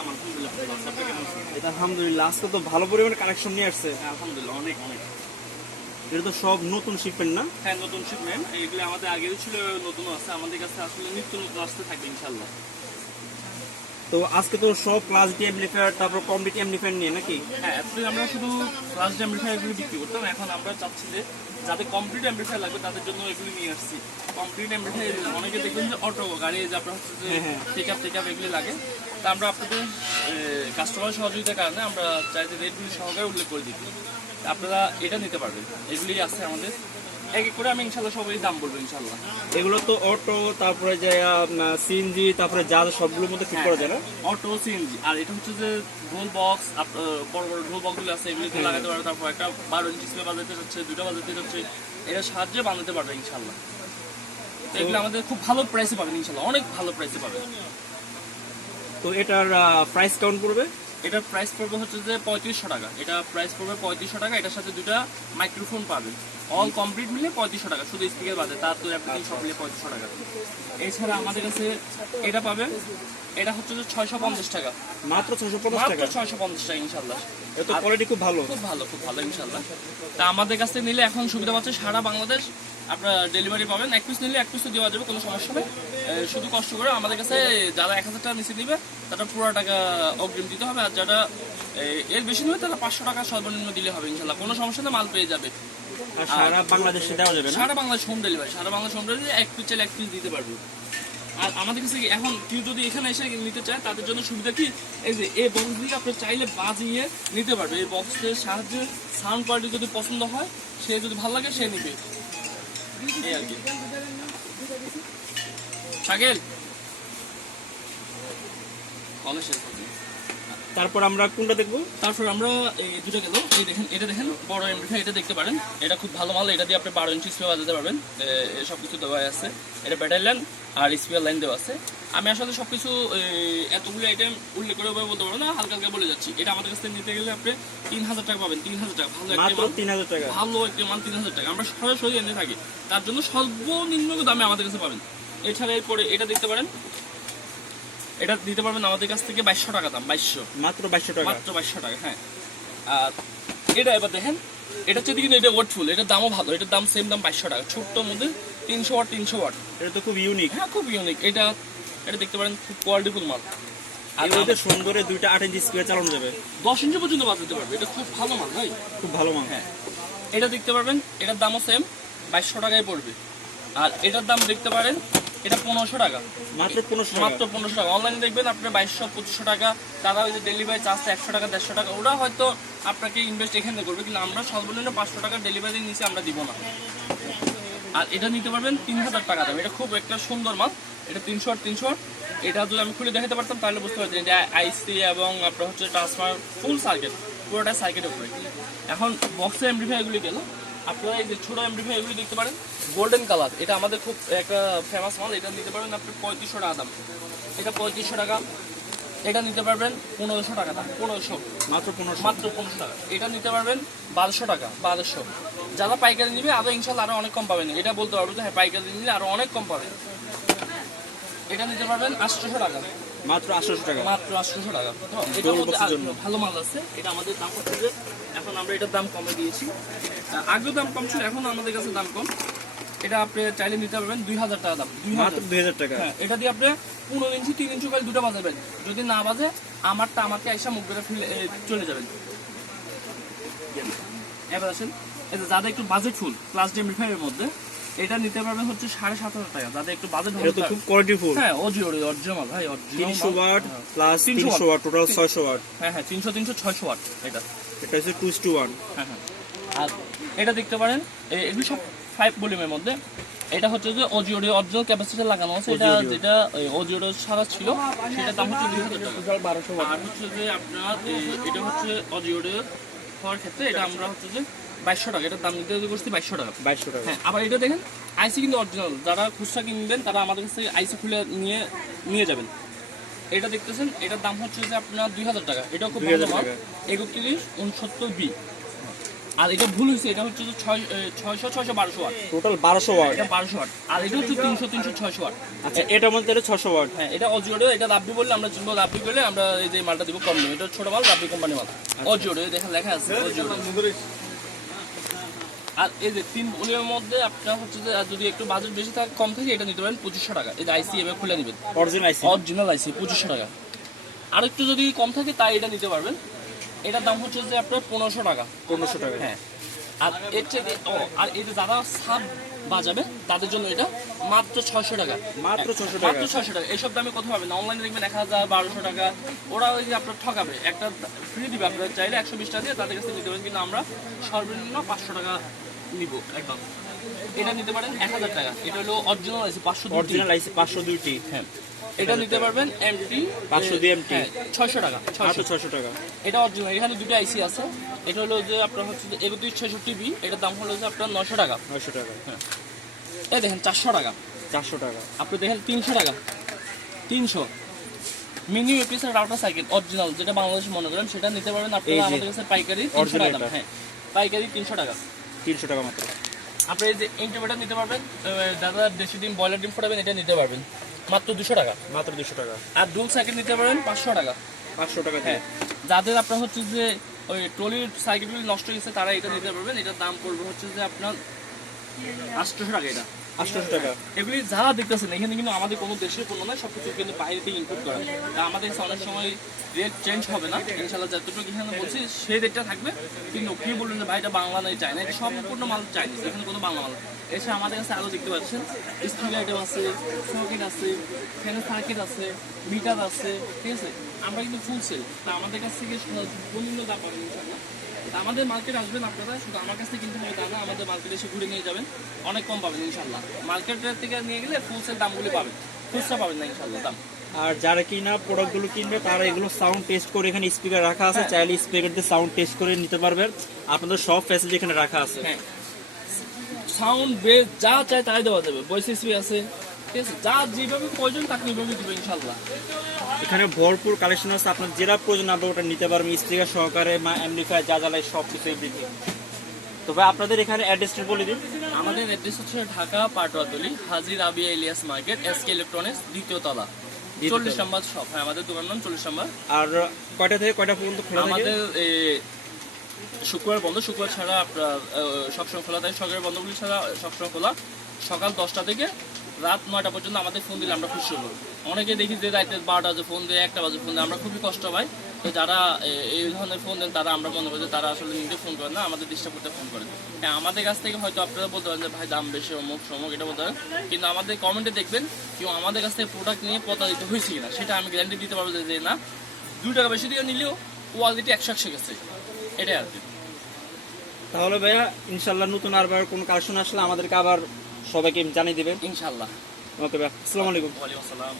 দাম আলহামদুলিল্লাহ ভালো আছে। আপনি কেমন আছেন? এটা আলহামদুলিল্লাহ, আজকে তো ভালো পরিমাণে কালেকশন নিয়ে আসছে। হ্যাঁ, আলহামদুলিল্লাহ অনেক অনেক। এটা তো সব নতুন শিপমেন্ট না? হ্যাঁ, নতুন শিপমেন্ট। এগুলো আমাদের আগেও ছিল, নতুনও আছে। আমাদের কাছে আসলে নিত্য নতুন আসতে থাকবে ইনশাল্লাহ। তো আজকে তো সব ক্লাস ডি অ্যাম্পলিফায়ার, তারপর কমপ্লিট অ্যাম্পলিফায়ার নিয়ে নাকি? হ্যাঁ, এতদিন আমরা শুধু ফ্লাশ অ্যাম্পলিফায়ারগুলো বিক্রি করতাম। এখন আমরা চাচ্ছি যে যাদের কমপ্লিট অ্যাম্পলিফায়ার লাগবে তাদের জন্য এগুলো নিয়ে আসছি। কমপ্লিট অ্যাম্পলিফায়ার অনেকে দেখবেন যে অটো গাড়ি যে আপনার হচ্ছে যে টেক আপ এগুলি লাগে। তা আমরা আপনাদের কাস্টমার সহযোগিতার কারণে আমরা চাই যে রেটগুলি সহকারে উল্লেখ করে দিতে। আপনারা এটা নিতে পারবেন। এগুলি আছে আমাদের, এক এক করে আমি ইনশাল্লাহ সবাই দাম বলবো ইনশাল্লাহ। এগুলো তো অটো, তারপরে যে সিএনজি, তারপরে যা সবগুলোর মধ্যে ফিট করা যায় না? Auto CNG. আর এটা হচ্ছে যে ঢোল বক্স, বড় বড় ঢোল বক্সগুলো আছে, এগুলিতে লাগাতে পারবে। তারপর একটা 12 ইঞ্চি স্পিকার বাজাতে হচ্ছে, 2টা বাজাতে হচ্ছে, এটা সাহায্যে বানাতে পারবে ইনশাল্লাহ। তো এগুলো আমাদের খুব ভালো প্রাইসে পাবেন ইনশাল্লাহ, অনেক ভালো প্রাইসে পাবেন। তো এটার প্রাইস কেমন পড়বে? এটার প্রাইস পড়বে হচ্ছে যে 3500 টাকা। এটা প্রাইস পড়বে 3500 টাকা। এটার সাথে 2টা মাইক্রোফোন পাবেন। অল কমপ্লিট মিলে 3500 টাকা, শুধু স্পিকার বাদে। তার তো এভরিথিং সব মিলে 3500 টাকা। এছাড়া আমাদের কাছে এটা পাবেন, এটা হচ্ছে যে 650 টাকা। মাত্র 650 মাত্র টাকা? 650 টাকা ইনশাল্লাহ। এটা কোয়ালিটি খুব ভালো, খুব ভালো, খুব ভালো ইনশাল্লাহ। তা আমাদের কাছ থেকে নিলে এখন সুবিধা পাচ্ছে সারা বাংলাদেশ আপনার ডেলিভারি পাবেন। 1 পিস নিলে 1 পিসও দেওয়া যাবে, কোনো সমস্যা নেই। শুধু কষ্ট করে আমাদের কাছে যারা 1000 টাকা নিচে দিবে তারা পুরো টাকা অগ্রিম দিতে হবে। আর যারা এর বেশি নেবে তারা 500 টাকা সর্বনিম্ন দিলে হবে ইনশাল্লাহ, কোনো সমস্যা নেই, মাল পেয়ে যাবে। আর সারা বাংলাদেশে দেওয়া যাবে না? সারা বাংলাদেশ হোম ডেলিভারি, সারা বাংলাদেশ হোম ডেলিভারি। 1 পিস চাইলে 1 পিস দিতে পারবে। আর আমাদের কাছে এখন কেউ যদি এখানে এসে নিতে চায় তাদের জন্য সুবিধা কি, এই যে এই বক্সগুলি আপনি চাইলে বাজিয়ে নিতে পারবে। এই বক্সের সাহায্যে সাউন্ড কোয়ালিটি যদি পছন্দ হয়, সে যদি ভালো লাগে সে নিবে, এই আর কি। শাকিল কলেজ শেষ করছি। তারপর আমরা কোনটা দেখবো? তারপর আমরা এই দুটো গেল, এই দেখেন, এটা দেখেন বড় এমপ্লিফায়ার, এটা দেখতে পারেন। এটা খুব ভালো মাল। এটা দিয়ে আপনি 12 ইঞ্চি স্পিকার বাজাতে পারবেন। সব কিছু দেওয়া আছে। এটা ব্যাটারি লাইন আর স্পিকার লাইন দেওয়া আছে। আমি আসলে সবকিছু এতগুলো আইটেম উল্লেখ করে বলতে পারবো না, হালকা হালকা বলে যাচ্ছি। এটা আমাদের কাছ থেকে নিতে গেলে আপনি 3000 টাকা পাবেন। 3000 টাকা ভালো একটা মাত্র মাল। 3000 টাকা? ভালো একটা মাল 3000 টাকা আমরা সরাসরি এনে থাকি। তার জন্য সর্বনিম্ন দামে আমাদের কাছে পাবেন। এছাড়া এরপরে এটা দেখতে পারেন, এটা দিতে পারবেন আমাদের কাছ থেকে 2200 টাকা দাম। 2200, মাত্র 2200 টাকা? মাত্র 2200 টাকা, হ্যাঁ। আর এটা এবার দেখেন, এটা হচ্ছে কিন্তু এটা ওয়াটফুল, এটার দামও ভালো। এটার দাম সেম দাম 2200 টাকা। ছোট্টর মধ্যে 300 ওয়াট, 300 ওয়াট। এটা তো খুব ইউনিক। হ্যাঁ, খুব ইউনিক। এটা দেখতে পারেন, খুব কোয়ালিটিফুল মাল। আর এগুলোতে সুন্দরে 2টা 8 ইঞ্চি স্পিকার চালানো যাবে, 10 ইঞ্চি পর্যন্ত বাজাতে পারবে। এটা খুব ভালো মাল ভাই, খুব ভালো মাল। হ্যাঁ, এটা দেখতে পারবেন, এটার দামও সেম 2200 টাকায় পড়বে। আর এটার দাম দেখতে পারেন, এটা 1500 টাকা। মাত্র 1500 টাকা? মাত্র 1500 টাকা। অনলাইনে দেখবেন আপনার 2200, 2500 টাকা। তারা ওই যে ডেলিভারি চার্জ 100 টাকা, 150 টাকা, ওরা হয়তো আপনাকে ইনভেস্ট এখানে করবে, কিন্তু আমরা সর্বনিম্ন 500 টাকা ডেলিভারি নিচে আমরা দিব না। আর এটা নিতে পারবেন 3000 টাকা দাম। এটা খুব একটা সুন্দর মাল। এটা 300 ওয়াট, 300 ওয়াট। এটা যদি আমি খুলে দেখাতে পারতাম তাহলে বুঝতে পারতেন যে আইসি এবং আপনার হচ্ছে ট্রান্সফার ফুল সার্কিট, পুরোটা সার্কিটের উপরে। এখন বক্সের এমপ্লিফায়ারগুলি গেল, আপনারা এই যে ছোট এমপ্লিফায়ারগুলি দেখতে পারেন, গোল্ডেন কালার। এটা আমাদের খুব একটা ফেমাস মাল। এটা নিতে পারবেন আপনি 3500 টাকা দাম। এটা 3500 টাকা। এটা নিতে পারবেন 1500 টাকা দাম। 1500, মাত্র 1500? মাত্র 1500 টাকা। এটা নিতে পারবেন 1200 টাকা। 1200। যারা পাইকারি নিবে আরো ইনশাল্লাহ আরো অনেক কম পাবেন। এটা বলতে পারবো যে হ্যাঁ, পাইকারি নিলে আরো অনেক কম পাবেন। এটা নিতে পারবেন 800 টাকা। মাত্র 800 টাকা? মাত্র 800 টাকা। এটার মধ্যে ভালো মাল আছে। এটা আমাদের দাম হচ্ছে যে এখন আমরা এটার দাম কমে দিয়েছি। আগেও দাম কম ছিল, এখন আমাদের কাছে দাম কম। এটা আপনি চাইলে নিতে পারবেন 2000 টাকা দাম। মাত্র 2000 টাকা? হ্যাঁ, এটা দিয়ে আপনি 15 ইঞ্চি 3 ইঞ্চি করে 2টা বাজাবেন। যদি না বাজে আমাকে এসে মুখ ধরে চলে যাবেন। এবার আসেন, এই যে যাদের একটু বাজেট ফুল ক্লাস ডি এমপ্লিফায়ারের মধ্যে, এটা নিতে পারবেন হচ্ছে 7500 টাকা। যাদের একটু বাজেট ভালো, এটা তো খুব কোয়ালিটিফুল। হ্যাঁ, অরিজিনাল ভাই, 300 watt plus 300 watt, total 600 watt. হ্যাঁ হ্যাঁ, 300 600 ওয়াট। এটা হচ্ছে 2:1। হ্যাঁ হ্যাঁ। আর এটা দেখতে পারেন, এগুলো সব 5 ভলিউমের মধ্যে। এটা হচ্ছে যে অডিও অরিজিনাল ক্যাপাসিটর লাগানো আছে। এটা যেটা অডিও ছাড়া ছিল সেটার দাম হচ্ছে 2000 টাকা। 1200 ওয়াট। আর হচ্ছে যে আপনার এটা হচ্ছে অডিও হওয়ার ক্ষেত্রে এটা আমরা হচ্ছে যে 2200 টাকা। এটার দাম নিতে করছি 2200 টাকা। 2200 টাকা? হ্যাঁ। আবার এটা দেখেন, আইসি কিন্তু অরিজিনাল। যারা খুচরা কিনবেন তারা আমাদের কাছ থেকে আইসি খুলে নিয়ে যাবেন। এটা দেখতেছেন, এটার দাম হচ্ছে যে আপনার 2000 টাকা। এটাও খুব ভালো মাল। 3169B। আর এটা ভুল হয়েছে, এটা হচ্ছে যে 600 1200 ওয়াট, টোটাল 1200 ওয়াট। এটা 1200 ওয়াট। আর এটা হচ্ছে 300 600 ওয়াট। আচ্ছা, এটার মধ্যে 600 ওয়াট। হ্যাঁ, এটা অজিওডো, এটা রাব্বি বললে আমরা চিনবো, রাব্বি বলে আমরা এই যে মালটা দিব কম দামে। এটা ছোট মাল, রাব্বি কোম্পানি মাল, অজিওডো দেখেন লেখা আছে অজিওডো। আর এই যে 3 ভলিউমের মধ্যে আপনার হচ্ছে যে যদি একটু বাজেট বেশি থাকে, কম থাকে, এটা নিতে পারেন 2500 টাকা। এই যে আইসি এভাবে খুলে নেবেন, অরিজিনাল আইসি, অরিজিনাল আইসি 2500 টাকা। আর একটু যদি কম থাকে তাই এটা নিতে পারবেন। এটার দাম হচ্ছে যে আপনার 1500 টাকা। 1500 টাকা। হ্যাঁ, আর এর থেকে আর এই যে যারা সাব বাজাবে তাদের জন্য এটা মাত্র 600 টাকা। মাত্র 600 টাকা। মাত্র 600 টাকা। এইসব দামে কোথাও পাবেন না। অনলাইনে দেখবেন 1000 1200 টাকা। ওরা ওই যে আপনার ঠকাবে, একটা ফ্রি দিবে, আপনারা চাইলে 120 টাকা দিয়ে তাদের কাছে নিতে পারেন, কিন্তু আমরা সর্বনিম্ন 500 টাকা নিব একদম। এটা নিতে পারেন 1000 টাকা। এটা হলো অরিজিনাল আইসি 502 অরিজিনাল আইসি 502টি। হ্যাঁ, এটা নিতে পারবেন এমটি 502 MT 600 টাকা। মাত্র 600 টাকা। এটা অরিজিনাল। এখানে দুটো আইসি আছে। এটা হলো যে আপনার হচ্ছে যে 3166B, এটার দাম হলো যে আপনার 900 টাকা। 900 টাকা। এই দেখেন 400 টাকা। 400 টাকা। আপনি দেখেন 300 টাকা। 300 mini episode router cycle original, যেটা বাংলাদেশে মনে করেন, সেটা নিতে পারবেন এই আপনারা যে আমাদের কাছে পাইকারি 300 টাকা দাম। হ্যাঁ, পাইকারি 300 টাকা। 300 টাকা মাত্র। আপনি এই যে ইনকিউবেটর নিতে পারবেন, দাদা দেশি ডিম, ব্রয়লার ডিম ফোটাবেন, এটা নিতে পারবেন মাত্র 200 টাকা। মাত্র 200 টাকা। আর ডুল সাইকেল নিতে পারবেন 500 টাকা। 500 টাকা। হ্যাঁ, যাদের আপনার হচ্ছে যে ওই ট্রলির সাইকেলগুলি নষ্ট হয়ে গেছে তারা এটা নিতে পারবেন। এটার দাম পড়বে হচ্ছে যে আপনার 800 টাকা। এটা 800 টাকা। এগুলি যারা দেখতেছেন, এখানে কিন্তু আমাদের কোনো দেশের পণ্য নয়, সবকিছু কিন্তু বাইরে থেকে ইনপুট করা। তা আমাদের কাছে অনেক সময় রেট চেঞ্জ হবে না, ইনশাল্লাহ যতটুকু এখানে বলছি সেই রেটটা থাকবে। কিন্তু কি বললেন যে ভাই এটা বাংলা নাই, চায় না, এটা সম্পূর্ণ মাল চাইনিজ, এখানে কোনো বাংলা মাল। এসে আমাদের কাছে আরও দেখতে পাচ্ছেন স্পিকার আইটেম আছে, সকেট আছে, ফ্যানের সার্কিট আছে, মিটার আছে, ঠিক আছে। আমরা কিন্তু ফুল সেল, তা আমাদের কাছ থেকে বিভিন্ন দাম পাবেন ইনশাল্লাহ। তা আমাদের মার্কেট আসবেন আপনারা, শুধু আমার কাছ থেকে কিনতে হবে তা না, আমাদের মার্কেটে এসে ঘুরে নিয়ে যাবেন, অনেক কম পাবেন ইনশাল্লাহ। মার্কেটের থেকে নিয়ে গেলে ফুল সেল দামগুলি পাবেন, খুচরা পাবেন না ইনশাল্লাহ দাম। আর যারা কিনা প্রোডাক্টগুলো কিনবে তারা এগুলো সাউন্ড টেস্ট করে, এখানে স্পিকার রাখা আছে, চাইলে স্পিকার দিয়ে সাউন্ড টেস্ট করে নিতে পারবেন। আপনাদের সব ফ্যাসিলিটি এখানে রাখা আছে। হ্যাঁ, সাউন্ড বেস যা চাই তাই দেওয়া যাবে, ভয়েস এসপি আছে, ঠিক আছে। যা যেভাবে প্রয়োজন তাকে ওইভাবে দেবে ইনশাল্লাহ। এখানে ভরপুর কালেকশন আছে, আপনার যেটা প্রয়োজন আপনি ওটা নিতে পারবেন, স্পিকার সহকারে, অ্যাম্পলিফায়ার যা জ্বালায় সব কিছু এভরিথিং। তো ভাই আপনাদের এখানে অ্যাড্রেসটা বলে দিন। আমাদের অ্যাড্রেস হচ্ছে Dhaka Patuatuli, Haji Rabia Ilias market, SK electronics, দ্বিতীয় তলা, 40 নম্বর শপ। হ্যাঁ, আমাদের দোকান নাম 40 নম্বর। আর কয়টা থেকে কয়টা পর্যন্ত খোলা থাকে? আমাদের শুক্রবার বন্ধ, শুক্রবার ছাড়া আপনার সবসময় খোলা থাকে। সরকারি বন্ধগুলি ছাড়া সবসময় খোলা। সকাল 10টা থেকে রাত 9টা পর্যন্ত আমাদের ফোন দিলে আমরা খুশি হবো। অনেকে দেখি যে রাতে 12টা বাজে ফোন দেয়, 1টা বাজে ফোন দেয়, আমরা খুবই কষ্ট পাই। তো যারা এই ধরনের ফোন দেন তারা আমরা মনে করি যে তারা আসলে নিজে ফোন করেন না, আমাদের ডিস্টার্ব করতে ফোন করেন। হ্যাঁ, আমাদের কাছ থেকে হয়তো আপনারা বলতে পারেন যে ভাই দাম বেশি, অমুক সমুক, এটা বলতে পারেন, কিন্তু আমাদের কমেন্টে দেখবেন কেউ আমাদের কাছ থেকে প্রোডাক্ট নিয়ে প্রতারিত হয়েছে কিনা, সেটা আমি গ্যারান্টি দিতে পারবো যে না, 2 টাকা বেশি দিয়ে নিলেও কোয়ালিটি 100 গেছে, এটাই আর কি। তাহলে ভাইয়া ইনশাল্লাহ নতুন আর কোনো কালেকশন আসলে আমাদেরকে আবার সবাইকে জানিয়ে দিবেন ইনশাল্লাহ। ওকে ভাই, আসসালামু আলাইকুম। ওয়ালাইকুম আসসালাম।